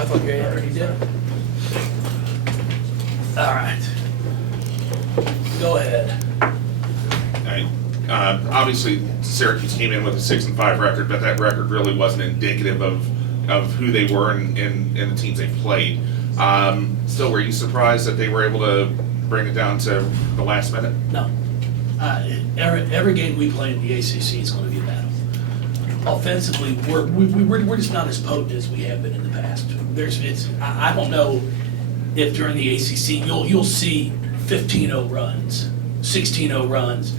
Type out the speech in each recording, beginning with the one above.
I thought you already did. All right. Go ahead. Obviously, Syracuse came in with a 6-5 record, but that record really wasn't indicative of who they were and the teams they played. Still, were you surprised that they were able to bring it down to the last minute? No. Every game we play in the ACC is going to be a battle. Offensively, we're just not as potent as we have been in the past. I don't know if during the ACC you'll see 15-0 runs, 16-0 runs.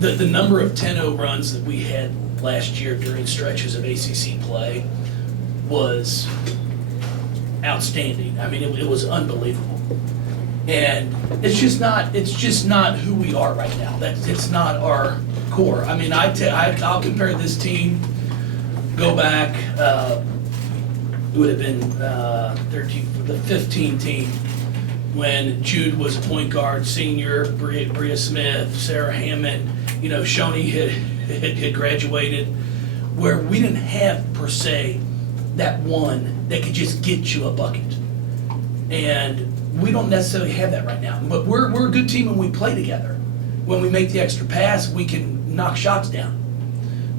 The number of 10-0 runs that we had last year during stretches of ACC play was outstanding. I mean, it was unbelievable. And it's just not who we are right now. It's not our core. I mean, I'll compare this team. Go back. It would have been 13, the 15 team when Jude was a point guard, senior, Bria Smith, Sarah Hammond. You know, Shoney had graduated, where we didn't have per se that one that could just get you a bucket. And we don't necessarily have that right now. But we're a good team when we play together. When we make the extra pass, we can knock shots down.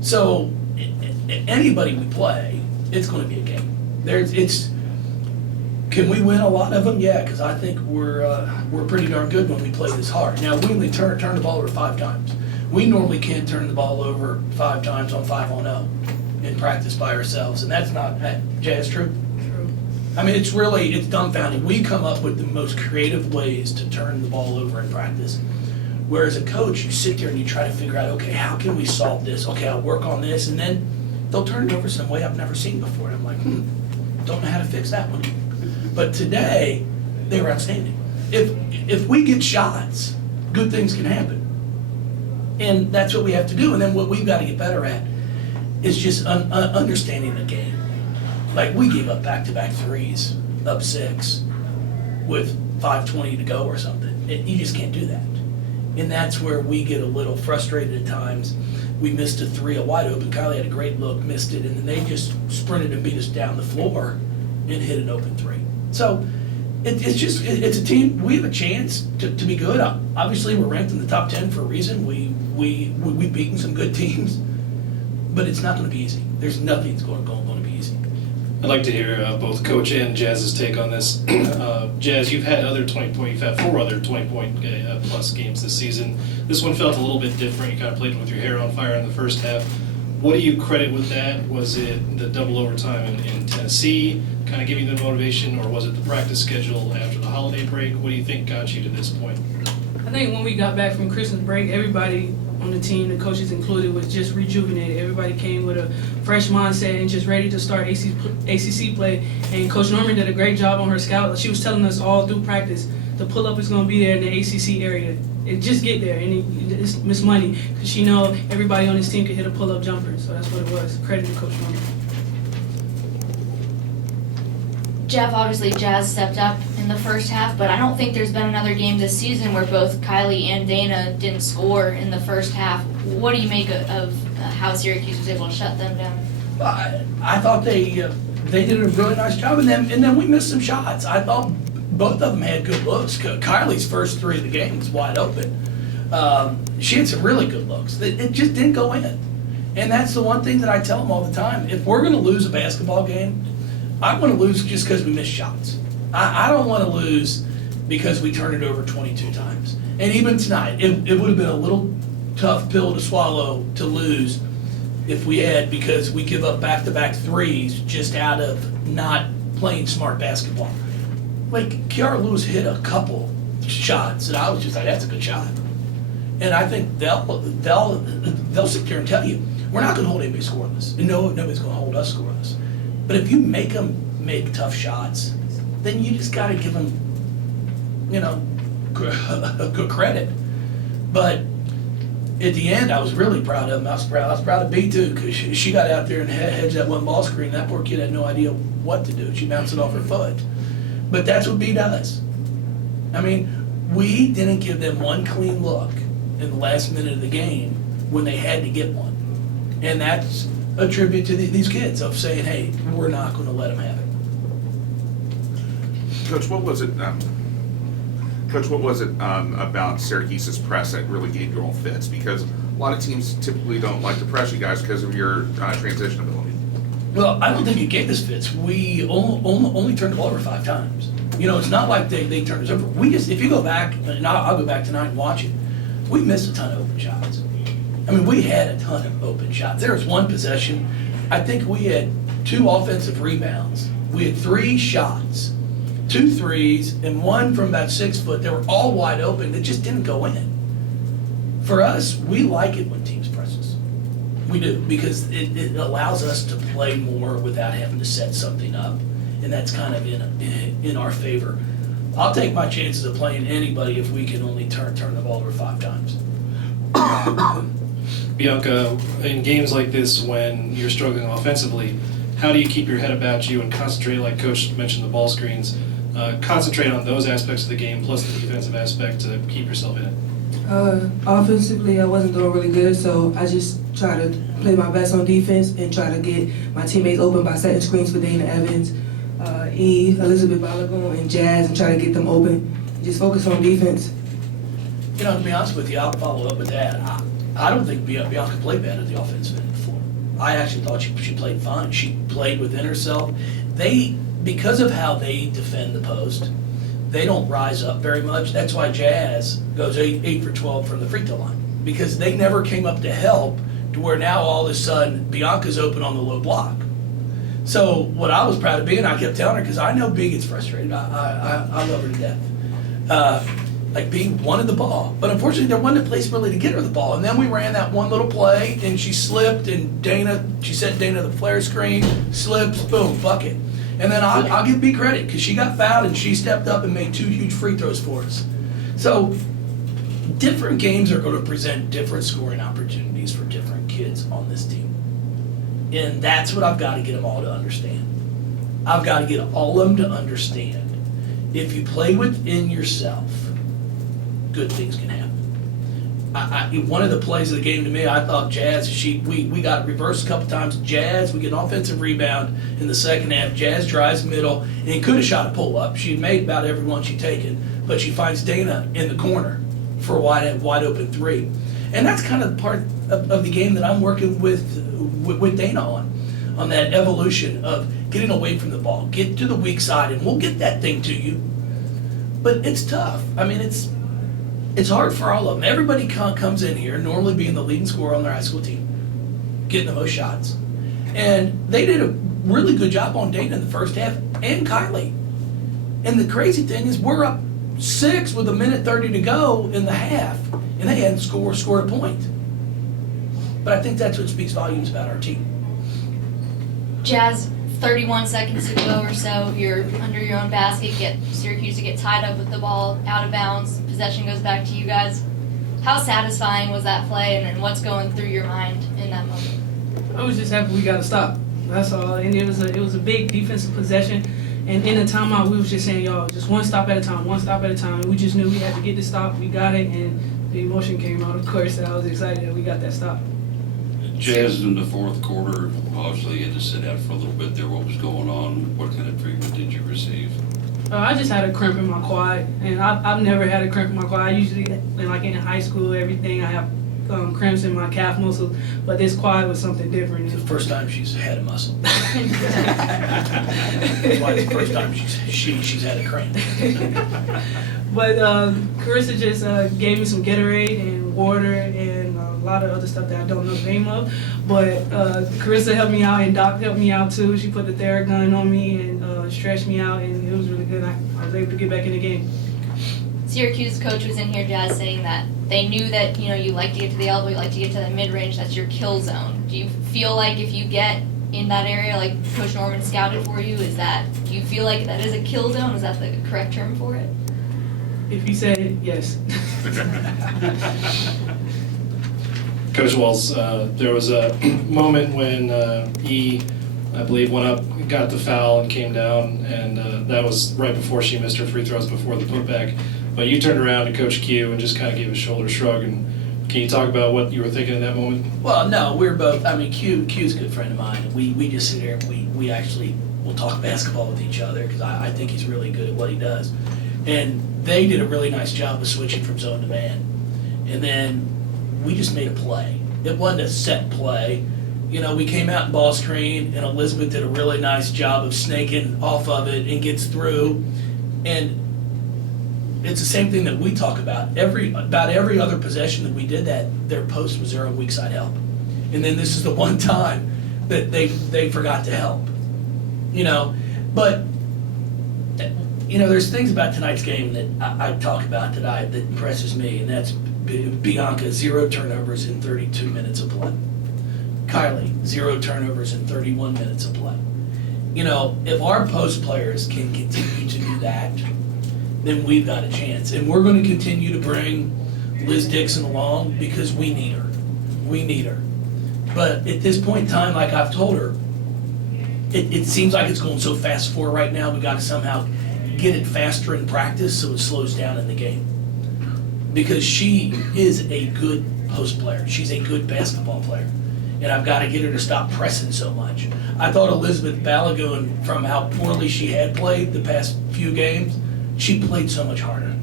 So anybody we play, it's going to be a game. Can we win a lot of them? Yeah, because I think we're pretty darn good when we play this hard. Now, we only turn the ball over 5 times. We normally can't turn the ball over 5 times on 5-on-0 in practice by ourselves, and that's not Jazz true. I mean, it's dumbfounding. We come up with the most creative ways to turn the ball over in practice. Whereas a coach, you sit there and you try to figure out, okay, how can we solve this? Okay, I'll work on this, and then they'll turn it over some way I've never seen before. And I'm like, don't know how to fix that one. But today, they were outstanding. If we get shots, good things can happen. And that's what we have to do. And then what we've got to get better at is just understanding the game. Like, we gave up back-to-back threes, up 6, with 5:20 to go or something. You just can't do that. And that's where we get a little frustrated at times. We missed a 3, a wide open. Kylie had a great look, missed it, and then they just sprinted and beat us down the floor and hit an open 3. So it's a team. We have a chance to be good. Obviously, we're ranked in the top 10 for a reason. We've beaten some good teams, but it's not going to be easy. There's nothing that's going to be easy. I'd like to hear both Coach and Jazz's take on this. Jazz, you've had 4 other 20-point plus games this season. This one felt a little bit different. You kind of played with your hair on fire in the first half. What do you credit with that? Was it the double overtime in Tennessee kind of giving you the motivation, or was it the practice schedule after the holiday break? What do you think got you to this point? I think when we got back from Christmas break, everybody on the team, the coaches included, was just rejuvenated. Everybody came with a fresh mindset and just ready to start ACC play. And Coach Norman did a great job on her scout. She was telling us all through practice, the pull-up is going to be there in the ACC area. Just get there, and it's Miss Money, because she know everybody on this team could hit a pull-up jumper. So that's what it was. Credit to Coach Norman. Jeff, obviously Jazz stepped up in the first half, but I don't think there's been another game this season where both Kylie and Dana didn't score in the first half. What do you make of how Syracuse was able to shut them down? I thought they did a really nice job, and then we missed some shots. I thought both of them had good looks. Kylie's first 3 of the game was wide open. She had some really good looks. It just didn't go in. And that's the one thing that I tell them all the time. If we're going to lose a basketball game, I want to lose just because we missed shots. I don't want to lose because we turned it over 22 times. And even tonight, it would have been a little tough pill to swallow to lose if we had, because we give up back-to-back threes just out of not playing smart basketball. Like, Kiara Lewis hit a couple shots, and I was just like, that's a good shot. And I think they'll sit there and tell you, we're not going to hold anybody scoreless. And nobody's going to hold us scoreless. But if you make them make tough shots, then you just got to give them, good credit. But at the end, I was really proud of him. I was proud of B too, because she got out there and hedged that one ball screen. That poor kid had no idea what to do. She bounced it off her foot. But that's what B does. I mean, we didn't give them one clean look in the last minute of the game when they had to get one. And that's a tribute to these kids of saying, hey, we're not going to let them have it. Coach, what was it? Coach, what was it about Syracuse's press that really gave you all fits? Because a lot of teams typically don't like to press you guys because of your transition ability. Well, I don't think it gave us fits. We only turned the ball over 5 times. You know, it's not like they turned us over. We just, if you go back, and I'll go back tonight and watch it, we missed a ton of open shots. I mean, we had a ton of open shots. There was one possession, I think we had 2 offensive rebounds. We had 3 shots, 2 threes, and 1 from about 6 foot. They were all wide open. That just didn't go in. For us, we like it when teams press us. We do, because it allows us to play more without having to set something up, and that's kind of in our favor. I'll take my chances of playing anybody if we can only turn the ball over 5 times. Bianca, in games like this when you're struggling offensively, how do you keep your head about you and concentrate, like Coach mentioned, the ball screens, concentrate on those aspects of the game plus the defensive aspect to keep yourself in it? Offensively, I wasn't doing really good, so I just try to play my best on defense and try to get my teammates open by setting screens for Dana Evans, Elizabeth Balogun, and Jazz, and try to get them open. Just focus on defense. You know, to be honest with you, I'll follow up with that. I don't think Bianca played bad at the offensive end of the floor. I actually thought she played fine. She played within herself. Because of how they defend the post, they don't rise up very much. That's why Jazz goes 8 for 12 from the free throw line, because they never came up to help, to where now all of a sudden Bianca's open on the low block. So what I was proud of being, I kept telling her, because I know B gets frustrated. I love her to death. Like being wanted the ball, but unfortunately there wasn't a place really to get her the ball. And then we ran that one little play, and she slipped, and she sent Dana the flare screen, slips, boom, bucket. And then I'll give B credit, because she got fouled and she stepped up and made 2 huge free throws for us. So different games are going to present different scoring opportunities for different kids on this team, and that's what I've got to get them all to understand. I've got to get all of them to understand, if you play within yourself, good things can happen. One of the plays of the game to me, I thought Jazz, we got reversed a couple times. Jazz, we get an offensive rebound in the second half. Jazz drives middle, and could have shot a pull-up. She made about every one she'd taken, but she finds Dana in the corner for a wide open 3. And that's kind of part of the game that I'm working with Dana on that evolution of getting away from the ball. Get to the weak side, and we'll get that thing to you. But it's tough. I mean, it's hard for all of them. Everybody comes in here, normally being the leading scorer on their high school team, getting the most shots. And they did a really good job on Dana in the first half, and Kylie. And the crazy thing is, we're up 6 with 1:30 to go in the half, and they hadn't scored a point. But I think that's what speaks volumes about our team. Jazz, 31 seconds to go or so, you're under your own basket, get Syracuse to get tied up with the ball, out of bounds, possession goes back to you guys. How satisfying was that play, and what's going through your mind in that moment? I was just happy we got to stop. That's all. And it was a big defensive possession. And in the timeout, we was just saying, y'all, just one stop at a time, one stop at a time. We just knew we had to get the stop. We got it, and the emotion came out, of course, and I was excited that we got that stop. Jazz in the 4th quarter, obviously you had to sit out for a little bit there. What was going on? What kind of treatment did you receive? I just had a cramp in my quad, and I've never had a cramp in my quad. I usually, like in high school, everything, I have cramps in my calf muscles, but this quad was something different. It's the first time she's had a muscle. That's why it's the first time she's had a cramp. But Carissa just gave me some Gatorade and water and a lot of other stuff that I don't know the name of. But Carissa helped me out, and Doc helped me out too. She put the Theragun on me and stretched me out, and it was really good. I was able to get back in the game. Syracuse coach was in here, Jazz, saying that they knew that, you like to get to the elbow, you like to get to the mid-range, that's your kill zone. Do you feel like if you get in that area, like Coach Norman scouted for you, do you feel like that is a kill zone? Is that the correct term for it? If you said it, yes. Coach Walz, there was a moment when I believe, went up, got the foul, and came down, and that was right before she missed her free throws before the putback. But you turned around to Coach Q and just kind of gave a shoulder shrug. And can you talk about what you were thinking in that moment? Well, no, we're both, Q's a good friend of mine. We just sit there and we actually we'll talk basketball with each other because I think he's really good at what he does. And they did a really nice job of switching from zone to man. And then we just made a play. It wasn't a set play. You know, we came out in ball screen, and Elizabeth did a really nice job of snaking off of it and gets through. And it's the same thing that we talk about. About every other possession that we did that, their post was there on weak side help. And then this is the one time that they forgot to help. You know, but you know, there's things about tonight's game that I talk about that impresses me, and that's Bianca, 0 turnovers in 32 minutes of play. Kylie, 0 turnovers in 31 minutes of play. You know, if our post players can continue to do that, then we've got a chance. And we're going to continue to bring Liz Dixon along because we need her. We need her. But at this point in time, like I've told her, it seems like it's going so fast for her right now. We got to somehow get it faster in practice so it slows down in the game. Because she is a good post player. She's a good basketball player. And I've got to get her to stop pressing so much. I thought Elizabeth Balagoon, from how poorly she had played the past few games, she played so much harder.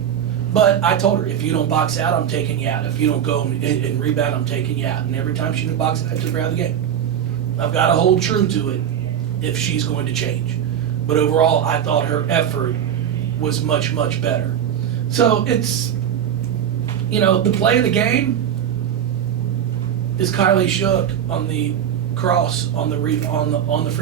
But I told her, if you don't box out, I'm taking you out. If you don't go and rebound, I'm taking you out. And every time she didn't box out, I took her out of the game. I've got to hold true to it if she's going to change. But overall, I thought her effort was much, much better. So it's, you know, the play of the game is Kylie Shook on the cross on the free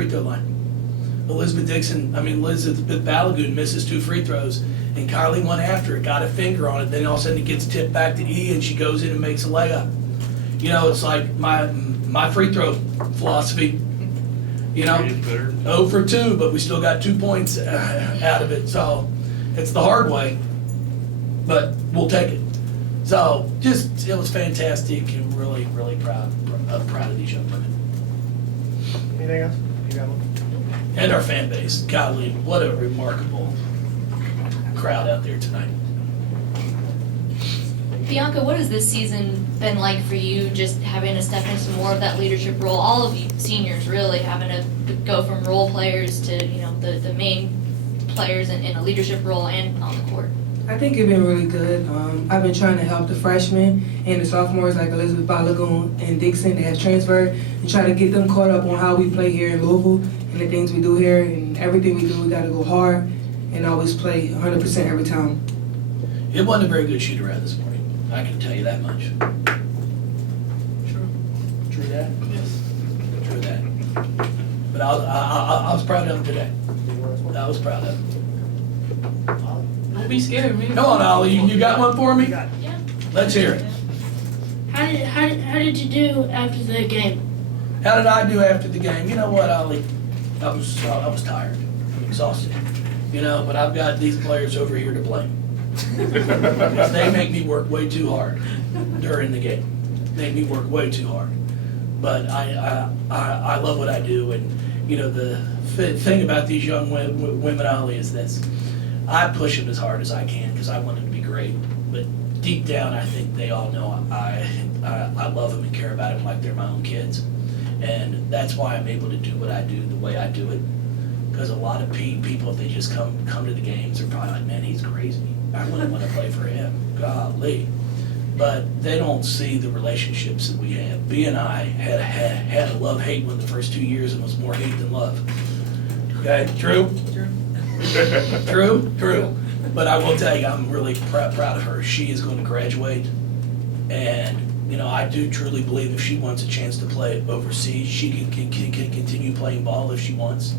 throw line. Elizabeth Balagoon misses 2 free throws, and Kylie went after it, got a finger on it, then all of a sudden it gets tipped back to E, and she goes in and makes a layup. You know, it's like my free throw philosophy. You know, 0 for 2, but we still got 2 points out of it. So it's the hard way, but we'll take it. So just, it was fantastic and really, really proud of these young women. Anything else? You got one? And our fan base. Golly, what a remarkable crowd out there tonight. Bianca, what has this season been like for you, just having to step into more of that leadership role? All of you seniors really having to go from role players to, you know, the main players in a leadership role and on the court. I think it's been really good. I've been trying to help the freshmen and the sophomores like Elizabeth Balagoon and Dixon that have transferred and try to get them caught up on how we play here in Louisville and the things we do here, and everything we do, we got to go hard and always play 100% every time. It wasn't a very good shoot around this morning. I can tell you that much. True that? Yes. True that. But I was proud of them today. I was proud of them. Don't be scared, man. Come on, Ollie, you got one for me? Yeah. Let's hear it. How did you do after the game? How did I do after the game? You know what, Ollie? I was tired. I'm exhausted. You know, but I've got these players over here to blame. They make me work way too hard during the game. Make me work way too hard. But I love what I do, and you know the thing about these young women, Ollie, is this: I push them as hard as I can because I want them to be great. But deep down, I think they all know I love them and care about them like they're my own kids, and that's why I'm able to do what I do the way I do it. Because a lot of people, if they just come to the games, are probably like, man, he's crazy. I wouldn't want to play for him. Golly. But they don't see the relationships that we have. B and I had a love-hate one the first 2 years, and it was more hate than love. Okay, true? True. But I will tell you, I'm really proud of her. She is going to graduate, and you know, I do truly believe if she wants a chance to play overseas, she can continue playing ball if she wants.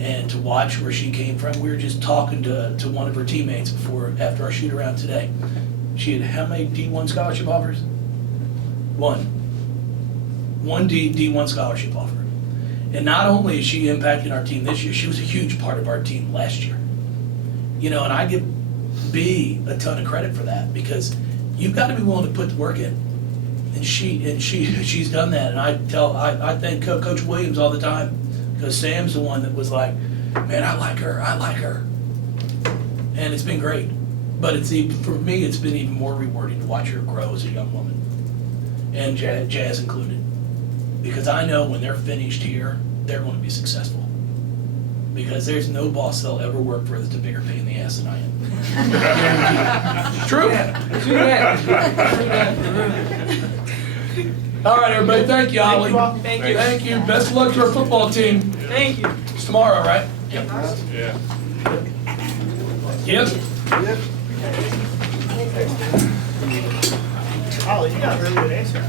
And to watch where she came from, we were just talking to one of her teammates after our shoot around today. She had how many D1 scholarship offers? One D1 scholarship offer. And not only is she impacting our team this year, she was a huge part of our team last year. You know, and I give B a ton of credit for that because you've got to be willing to put the work in. And she's done that. And I thank Coach Williams all the time because Sam's the one that was like, man, I like her. And it's been great. But for me, it's been even more rewarding to watch her grow as a young woman, and Jazz included. Because I know when they're finished here, they're going to be successful. because there's no boss that'll ever work for that's a bigger pain in the ass than I am. True. True that. All right, everybody, thank you, Ollie. Thank you. Thank you. Best of luck to our football team. Thank you. It's tomorrow, right? Yep. Yeah. Yep. Ollie, you got a really good answer.